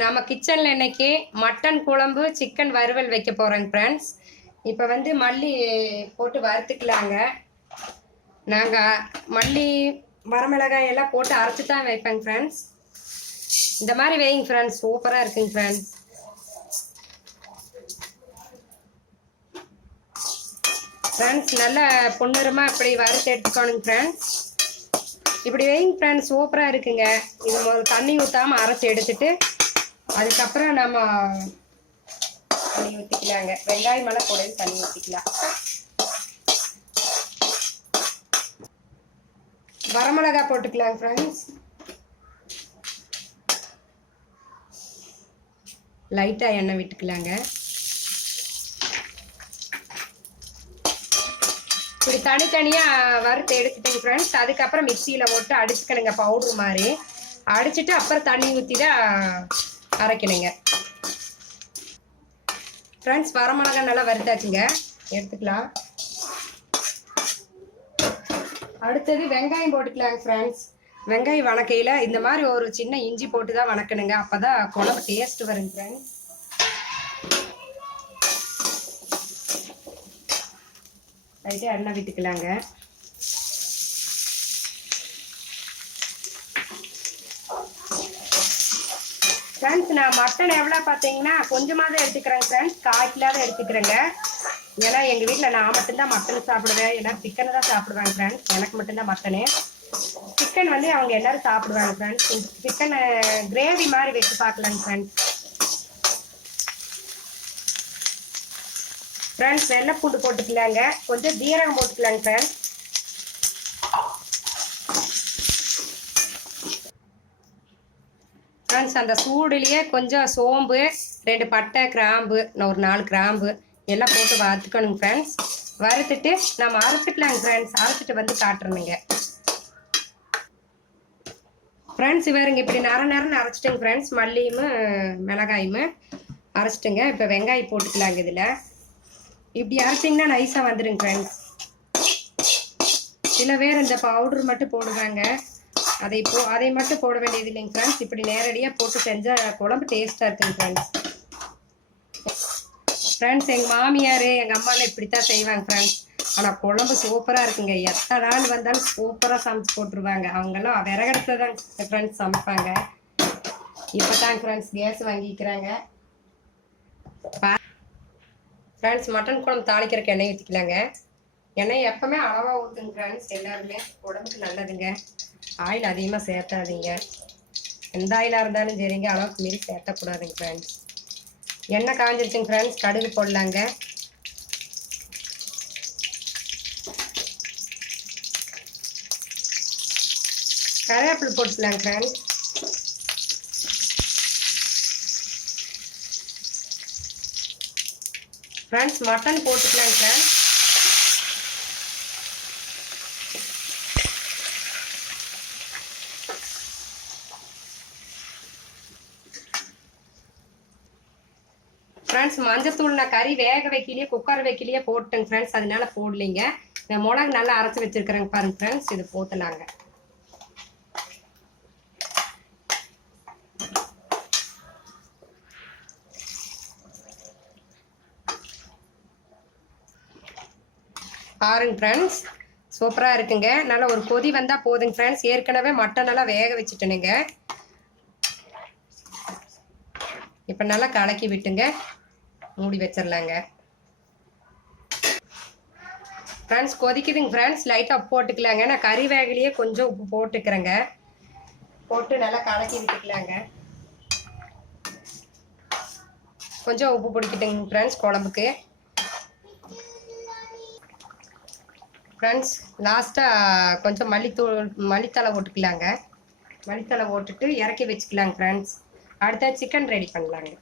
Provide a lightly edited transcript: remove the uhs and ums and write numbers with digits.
நம்ம கிச்சனில் இன்னைக்கு மட்டன் குழம்பு சிக்கன் வறுவல் வைக்க போகிறேங்க ஃப்ரெண்ட்ஸ். இப்போ வந்து மல்லி போட்டு வறுத்துக்கலாங்க. நாங்கள் மல்லி வரமிளகாய் எல்லாம் போட்டு அரைச்சி தான் வைப்பேங்க ஃப்ரெண்ட்ஸ். இந்த மாதிரி வைங்க ஃப்ரெண்ட்ஸ், சூப்பராக இருக்குங்க ஃப்ரெண்ட்ஸ். ஃப்ரெண்ட்ஸ் நல்லா பொன்னிறமாக இப்படி வறுத்து எடுத்துக்கணுங்க ஃப்ரெண்ட்ஸ். இப்படி வைங்க ஃப்ரெண்ட்ஸ், சூப்பராக இருக்குங்க. இது முதல் தண்ணி ஊற்றாமல் அரைச்சி எடுத்துட்டு அதுக்கப்புறம் நம்ம தண்ணி ஊற்றிக்கலாங்க. வெங்காயம் எல்லாம் கூட தண்ணி ஊற்றிக்கலாம். வரமிளகா போட்டுக்கலாங்க ஃப்ரெண்ட்ஸ். லைட்டாக எண்ணெய் விட்டுக்கலாங்க. இப்படி தனித்தனியாக வறுத்து எடுத்துட்டேங்க ஃப்ரெண்ட்ஸ். அதுக்கப்புறம் மிக்சியில் போட்டு அடிச்சுக்கணுங்க, பவுட்ரு மாதிரி அடிச்சுட்டு அப்புறம் தண்ணி ஊற்றி தான் அரைக்கணுங்க ஃப்ரெண்ட்ஸ். வரமிளகா நல்லா வறுத்தாச்சுங்க, எடுத்துக்கலாம். அடுத்தது வெங்காயம் போட்டுக்கலாங்க ஃப்ரெண்ட்ஸ். வெங்காயம் வணக்கையில் இந்த மாதிரி ஒரு சின்ன இஞ்சி போட்டு தான் வணக்கணுங்க, அப்போ தான் குழம்பு டேஸ்ட் வருங்க ஃப்ரெண்ட்ஸ். லைட்டாக எண்ணெய் விட்டுக்கலாங்க. ஃப்ரெண்ட்ஸ் நான் மட்டன் எவ்வளோ பார்த்தீங்கன்னா கொஞ்சமாக தான் எடுத்துக்கிறேங்க ஃப்ரெண்ட்ஸ், 1/4 கிலோ தான் எடுத்துக்கிறேங்க. ஏன்னா எங்கள் வீட்டில் நான் மட்டும்தான் மட்டன் சாப்பிடுவேன், எல்லோரும் சிக்கனை தான் சாப்பிடுவாங்க ஃப்ரெண்ட்ஸ். எனக்கு மட்டும்தான் மட்டனு. சிக்கன் வந்து அவங்க எல்லோரும் சாப்பிடுவாங்க ஃப்ரெண்ட்ஸ். சிக்கனை கிரேவி மாதிரி வச்சு பார்க்கலாங்க ஃப்ரெண்ட்ஸ். ஃப்ரெண்ட்ஸ் வெள்ளை பூண்டு போட்டுக்கலாங்க, கொஞ்சம் ஜீரகம் போட்டுக்கலாங்க ஃப்ரெண்ட்ஸ். ஃப்ரெண்ட்ஸ் அந்த சூடுலேயே கொஞ்சம் சோம்பு, 2 பட்டை, கிராம்பு, ஒரு 4 கிராம்பு எல்லாம் போட்டு வறுத்துக்கணுங்க ஃப்ரெண்ட்ஸ். வறுத்துட்டு நம்ம அரைச்சிக்கலாங்க ஃப்ரெண்ட்ஸ். அரைச்சிட்டு வந்து காட்டுறணுங்க ஃப்ரெண்ட்ஸ். இவருங்க இப்படி நரன்னு அரைச்சிட்டுங்க ஃப்ரெண்ட்ஸ். மல்லியும் மிளகாயும் அரைச்சிட்டுங்க. இப்போ வெங்காயம் போட்டுக்கலாங்க. இதில் இப்படி அரைச்சிங்கன்னா நைஸாக வந்துடுங்க ஃப்ரெண்ட்ஸ். சில பேர் இந்த பவுட்ரு மட்டும் போடுவாங்க, அதை மட்டும் போட வேண்டியது இல்லைங்க ஃப்ரெண்ட்ஸ். இப்படி நேரடியாக போட்டு செஞ்சால் குழம்பு டேஸ்ட்டாக இருக்குங்க ஃப்ரெண்ட்ஸ். ஃப்ரெண்ட்ஸ் எங்கள் மாமியார் எங்கள் அம்மாலாம் இப்படித்தான் செய்வாங்க ஃப்ரெண்ட்ஸ். ஆனால் குழம்பு சூப்பராக இருக்குங்க. எத்தனை நாள் வந்தாலும் சூப்பராக சமைச்சு போட்டுருவாங்க. அவங்கெல்லாம் விறகடுத்துல தான் ஃப்ரெண்ட்ஸ் சமைப்பாங்க. இப்போ தான் ஃப்ரெண்ட்ஸ் கேஸ் வாங்கிக்கிறாங்க. ஃப்ரெண்ட்ஸ் மட்டன் குழம்பு தாளிக்கிறதுக்கு எண்ணெய் ஊற்றிக்கலாங்க. எண்ணெய் எப்பவுமே அளவாக ஊற்றுங்க ஃப்ரெண்ட்ஸ். எல்லாருமே உடம்புக்கு நல்லதுங்க. ஆயில் அதிகமாக சேர்த்தாதீங்க. எந்த ஆயிலாக இருந்தாலும் சரிங்க, அளவுக்கு மீறி சேர்த்தக்கூடாதுங்க ஃப்ரெண்ட்ஸ். எண்ணெய் காஞ்சிருச்சுங்க ஃப்ரெண்ட்ஸ். கடுகு போடலாங்க. கருவேப்பிலை போட்டுக்கலாங்க ஃப்ரெண்ட்ஸ். ஃப்ரெண்ட்ஸ் மட்டன் போட்டுக்கலாங்க ஃப்ரெண்ட்ஸ். ஃப்ரெண்ட்ஸ் மஞ்சத்தூள் நான் கறி வேக வைக்கலையே, குக்கர் வைக்கலையே போட்டேங்க ஃப்ரெண்ட்ஸ், அதனால போடலைங்க. இந்த மிளகு நல்லா அரைச்சி வச்சிருக்கிறேங்க பாருங்க ஃப்ரெண்ட்ஸ். இது போத்தலாங்க. பாருங்க ஃப்ரெண்ட்ஸ் சூப்பராக இருக்குங்க. நல்லா ஒரு கொதி வந்தால் போதுங்க ஃப்ரெண்ட்ஸ். ஏற்கனவே மட்டன் நல்லா வேக வச்சுட்டேனுங்க. இப்போ நல்லா கலக்கி விட்டுங்க, மூடி வச்சிடலாங்க ஃப்ரெண்ட்ஸ். கொதிக்குதுங்க ஃப்ரெண்ட்ஸ். லைட்டாக உப்பு போட்டுக்கலாங்க. நான் கறி வேகலையே கொஞ்சம் உப்பு போட்டுக்கிறேங்க. போட்டு நல்லா கலக்கி விட்டுக்கலாங்க. கொஞ்சம் உப்பு பிடிக்கிட்டுங்க ஃப்ரெண்ட்ஸ் குழம்புக்கு. ஃப்ரெண்ட்ஸ் லாஸ்ட்டாக கொஞ்சம் மல்லித்தலை போட்டுக்கலாங்க. மல்லித்தலை போட்டுட்டு இறக்கி வச்சுக்கலாங்க ஃப்ரெண்ட்ஸ். அடுத்த சிக்கன் ரெடி பண்ணலாங்க.